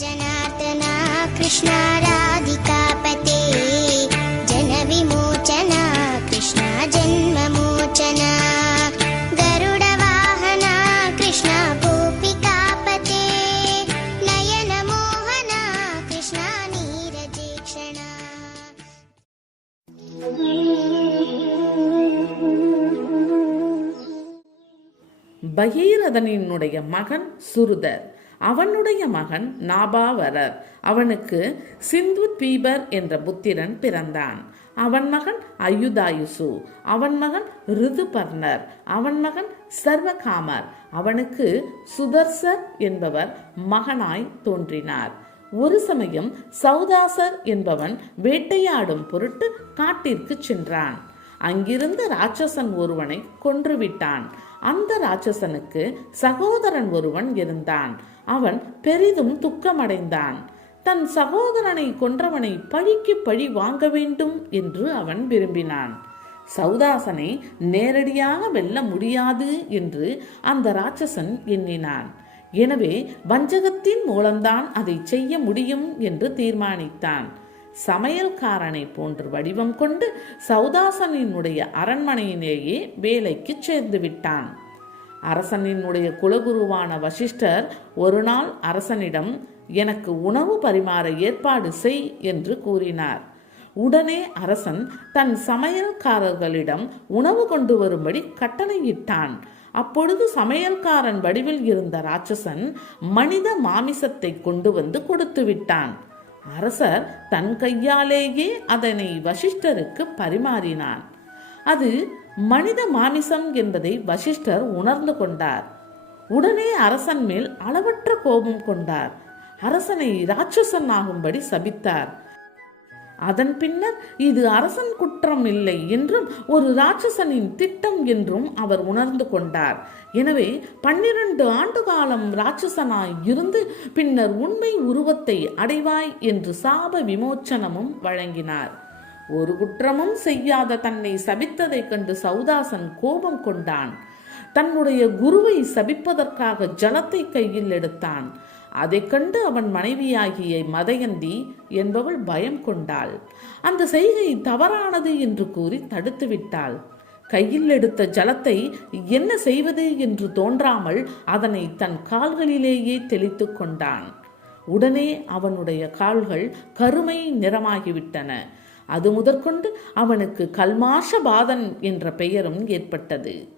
जनार्दना कृष्णा राधिकापते जनविमोचना कृष्णा जन्ममोचना गरुडवाहना कृष्णा गोपिकापते नयनमोहना कृष्णा नीरजेक्षणा பகீரதனினுடைய மகன் சுருதர் அவனுடைய மகன் நாபாவரர் அவனுக்கு சிந்து தீபர் என்ற புத்திரன் பிறந்தான். அவன் மகன் அயுதாயுசு. அவன் மகன் ரிதுபர்ணர். அவன் மகன் சர்வகாமர். அவனுக்கு சுதர்சர் என்பவர் மகனாய் தோன்றினார். ஒரு சமயம் சௌதாசர் என்பவன் வேட்டையாடும் பொருட்டு காட்டிற்கு சென்றான். அங்கிருந்து ராட்சசன் ஒருவனை கொன்றுவிட்டான் அந்த ராட்சசனுக்கு சகோதரன் ஒருவன் இருந்தான். அவன் பெரிதும் துக்கமடைந்தான். தன் சகோதரனை கொன்றவனை பழிக்கு பழி வாங்க வேண்டும் என்று அவன் விரும்பினான். சௌதாசனை நேரடியாக வெல்ல முடியாது என்று அந்த ராட்சசன் எண்ணினான். எனவே வஞ்சகத்தின் மூலம்தான் அதை செய்ய முடியும் என்று தீர்மானித்தான். சமையல்காரனை போன்று வடிவம் கொண்டு சௌதாசனினுடைய அரண்மனையிலேயே வேலைக்கு சேர்ந்து விட்டான் அரசனினுடைய குலகுருவான வசிஷ்டர் ஒரு நாள் அரசனிடம் எனக்கு உணவு பரிமாற ஏற்பாடு செய் என்று கூறினார். உடனே அரசன் தன் சமையல்காரர்களிடம் உணவு கொண்டு வரும்படி கட்டளையிட்டான். அப்பொழுது சமையல்காரன் வடிவில் இருந்த ராட்சசன் மனித மாமிசத்தை கொண்டு வந்து கொடுத்து விட்டான். அரசர் தன் கையாலேயே அதனை வசிஷ்டருக்கு பரிமாறினான். அது மனித மானிசம் என்பதை வசிஷ்டர் உணர்ந்து கொண்டார். உடனே அரசன் மேல் அளவற்ற கோபம் கொண்டார். அரசனை ராட்சசன் ஆகும்படி சபித்தார். அதன் பின்னர் இது அரசன் குற்றம் இல்லை என்றும் ஒரு ராட்சசனின் திட்டம் என்றும் அவர் உணர்ந்து கொண்டார். எனவே பன்னிரண்டு ஆண்டு காலம் ராட்சசனாய் இருந்து பின்னர் உண்மை உருவத்தை அடைவாய் என்று சாப விமோச்சனமும் வழங்கினார். ஒரு குற்றமும் செய்யாத தன்னை சபித்ததைக் கண்டு சௌதாசன் கோபம் கொண்டான். தன்னுடைய குருவை சபிப்பதற்காக ஜலத்தை கையில் எடுத்தான். அதைக் கண்டு அவன் மனைவியாகிய மதயந்தி என்பவள் பயம் கொண்டாள். அந்த செய்கை தவறானது என்று கூறி தடுத்து விட்டாள். கையில் எடுத்த ஜலத்தை என்ன செய்வது என்று தோன்றாமல் அதனை தன் கால்களிலேயே தெளித்து கொண்டான். உடனே அவனுடைய கால்கள் கருமை நிறமாகிவிட்டன. அது முதற்கொண்டு அவனுக்கு கல்மாஷபாதன் என்ற பெயரும் ஏற்பட்டது.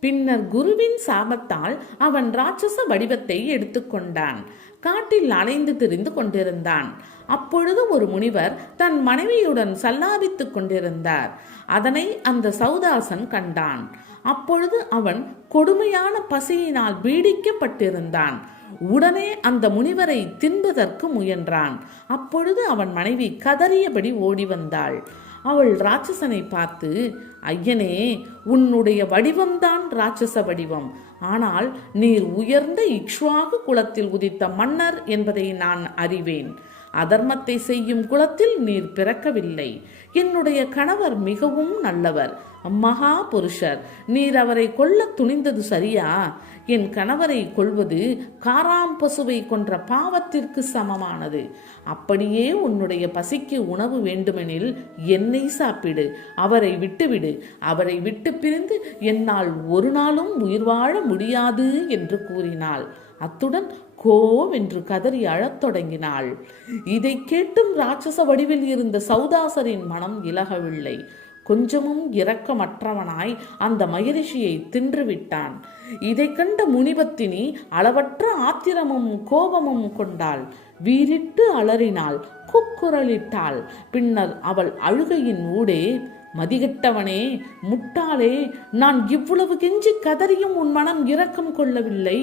பின்னர் குருவின் சாபத்தால் அவன் ராட்சச வடிவத்தை எடுத்துக்கொண்டான் காட்டில் அலைந்து திரிந்து கொண்டிருந்தான். அப்பொழுது ஒரு முனிவர் தன் மனைவியுடன் சல்லாபித்துக் கொண்டிருந்தார். அதனை அந்த சௌதாசன் கண்டான். அப்பொழுது அவன் கொடுமையான பசியினால் பீடிக்கப்பட்டிருந்தான். உடனே அந்த முனிவரை தின்பதற்கு முயன்றான். அப்பொழுது அவன் மனைவி கதறியபடி ஓடி வந்தாள். அவள் ராட்சசனை பார்த்து ஐயனே உன்னுடைய வடிவம்தான் ராட்சச வடிவம். ஆனால் நீர் உயர்ந்த இக்ஷ்வாகு குலத்தில் உதித்த மன்னர் என்பதை நான் அறிவேன். அதர்மத்தை செய்யும் குலத்தில் நீர் பிறக்கவில்லை. என்னுடைய கணவர் மிகவும் நல்லவர் மகா புருஷர் நீர் அவரை கொல்ல துணிந்தது சரியா? என் கணவரை கொள்வது காராம் பசுவை கொன்ற பாவத்திற்கு சமமானது. அப்படியே உன்னுடைய பசிக்கு உணவு வேண்டுமெனில் என்னை சாப்பிடு அவரை விட்டுவிடு. அவரை விட்டு பிரிந்து என்னால் ஒரு நாளும் உயிர் வாழ முடியாது என்று கூறினாள். அத்துடன் கோவென்று கதறி அழத் தொடங்கினாள். இதை கேட்டும் ராட்சச வடிவில் இருந்த சௌதாசரின் மனம் இலகவில்லை. கொஞ்சமும் இரக்கமற்றவனாய் அந்த மகிழ்ச்சியை தின்றுவிட்டான். இதை கண்ட முனிபத்தினி அளவற்ற ஆத்திரமும் கோபமும் கொண்டாள். வீறிட்டு அலறினாள். குக்குரலிட்டாள். பின்னர் அவள் அழுகையின் ஊடே மதிகட்டவனே முட்டாளே நான் இவ்வளவு கெஞ்சி கதறியும் உன் மனம் இரக்கம் கொள்ளவில்லை.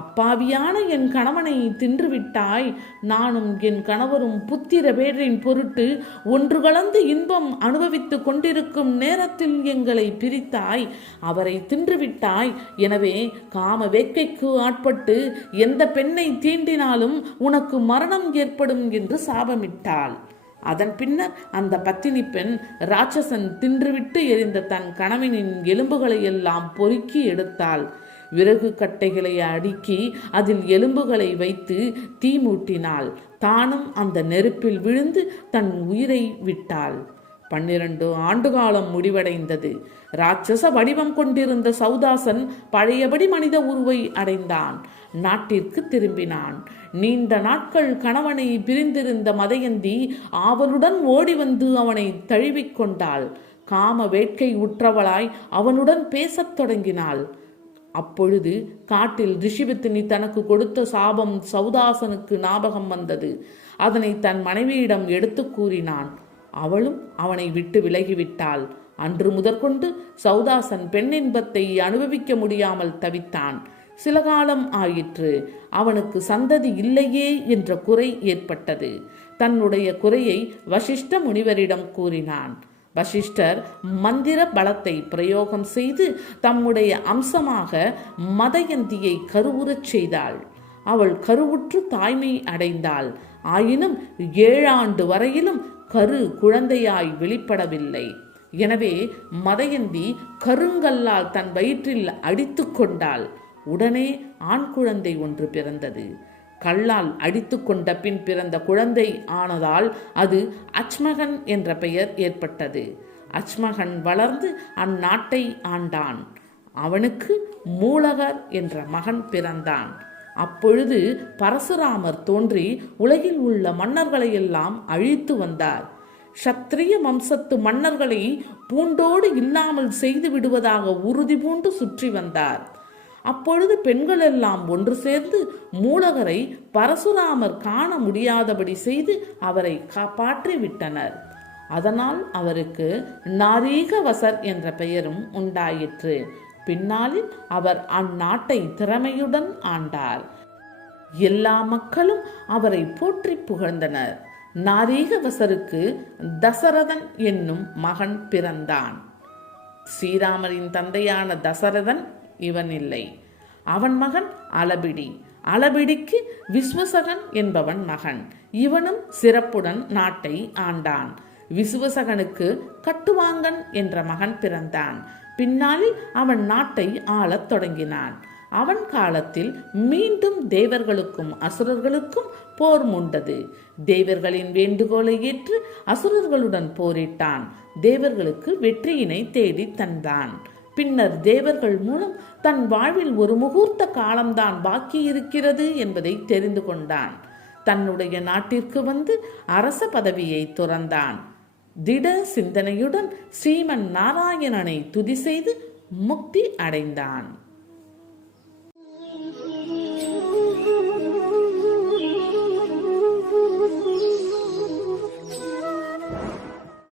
அப்பாவியான என் கணவனை தின்றுவிட்டாய். நானும் என் கணவரும் புத்திர பேரின் பொருட்டு ஒன்று கலந்து இன்பம் அனுபவித்துக் கொண்டிருக்கும் நேரத்தில் எங்களை பிரித்தாய். அவரை தின்றுவிட்டாய். எனவே காம வேட்கைக்கு ஆட்பட்டு எந்த பெண்ணை தீண்டினாலும் உனக்கு மரணம் ஏற்படும் என்று சாபமிட்டாள். அதன் பின்னர் அந்த பத்தினி பெண் ராட்சசன் தின்றுவிட்டு எரிந்த தன் கணவனின் எலும்புகளை எல்லாம் பொறுக்கி எடுத்தாள். விறகு கட்டைகளை அடுக்கி அதில் எலும்புகளை வைத்து தீ மூட்டினாள். தானும் அந்த நெருப்பில் விழுந்து தன் உயிரை விட்டாள். பன்னிரண்டு ஆண்டுகாலம் முடிவடைந்தது. ராட்சச வடிவம் கொண்டிருந்த சௌதாசன் பழையபடி மனித உருவை அடைந்தான். நாட்டிற்கு திரும்பினான். நீண்ட நாட்கள் கணவனை பிரிந்திருந்த மதயந்தி ஆவலுடன் ஓடி வந்து அவனை தழுவிக்கொண்டாள் காம வேட்கை உற்றவளாய் அவனுடன் பேசத் தொடங்கினாள். அப்பொழுது காட்டில் ரிஷிபத்தினி தனக்கு கொடுத்த சாபம் சௌதாசனுக்கு ஞாபகம் வந்தது. அதனை தன் மனைவியிடம் எடுத்து கூறினான். அவளும் அவனை விட்டு விலகிவிட்டாள். அன்று முதற்கொண்டு சௌதாசன் பெண்ணின்பத்தை அனுபவிக்க முடியாமல் தவித்தான். சில காலம் ஆயிற்று. அவனுக்கு சந்ததி இல்லையே என்ற குறை ஏற்பட்டது. தன்னுடைய குறையை வசிஷ்ட முனிவரிடம் கூறினான். வசிஷ்டர் மந்திர பலத்தை பிரயோகம் செய்து தம்முடைய அம்சமாக மதயந்தியை கருவுறச் செய்தாள். அவள் கருவுற்று தாய்மை அடைந்தாள். ஆயினும் ஏழாண்டு வரையிலும் கரு குழந்தையாய் வெளிப்படவில்லை. எனவே மதயந்தி கருங்கல்லால் தன் வயிற்றில் அடித்து கொண்டாள். உடனே ஆண் குழந்தை ஒன்று பிறந்தது. கல்லால் அடித்து கொண்ட பின் பிறந்த குழந்தை ஆனதால் அது அச்மகன் என்ற பெயர் ஏற்பட்டது. அச்மகன் வளர்ந்து அந்நாட்டை ஆண்டான். அவனுக்கு மூலகர் என்ற மகன் பிறந்தான். அப்பொழுது பரசுராமர் தோன்றி உலகில் உள்ள மன்னர்களை எல்லாம் அழித்து வந்தார். சத்திரிய வம்சத்து மன்னர்களை பூண்டோடு இல்லாமல் செய்து விடுவதாக உறுதி பூண்டு சுற்றி வந்தார். அப்பொழுது பெண்கள் எல்லாம் ஒன்று சேர்ந்து மூலகரை பரசுராமர் காண முடியாதபடி செய்து அவரை காப்பாற்றி விட்டனர். அதனால் அவருக்கு நாரீகவசர் என்ற பெயரும் உண்டாயிற்று. பின்னாளில் அவர் அந்நாட்டை திறமையுடன் ஆண்டார். எல்லா மக்களும் அவரை போற்றி புகழ்ந்தனர். நாரீகவசருக்கு தசரதன் என்னும் மகன் பிறந்தான். ஸ்ரீராமரின் தந்தையான தசரதன் இவன் இல்லை அவன் மகன் அளபிடி அளபிடிக்கு விஸ்வசகன் என்பவன் மகன். இவனும் சிறப்புடன் நாட்டை ஆண்டான். விசுவசகனுக்கு கட்டுவாங்கன் என்ற மகன் பிறந்தான். பின்னாளில் அவன் நாட்டை ஆளத் தொடங்கினான். அவன் காலத்தில் மீண்டும் தேவர்களுக்கும் அசுரர்களுக்கும் போர் முண்டது. தேவர்களின் வேண்டுகோளை ஏற்று அசுரர்களுடன் போரிட்டான். தேவர்களுக்கு வெற்றியினை தேடித் தந்தான். பின்னர் தேவர்கள் மூலம் தன் வாழ்வில் ஒரு முகூர்த்த காலம்தான் பாக்கி இருக்கிறது என்பதை தெரிந்து கொண்டான். தன்னுடைய நாட்டிற்கு வந்து அரச பதவியை துறந்தான். திட சிந்தனையுடன் ஸ்ரீமன் நாராயணனை துதி செய்து முக்தி அடைந்தான்.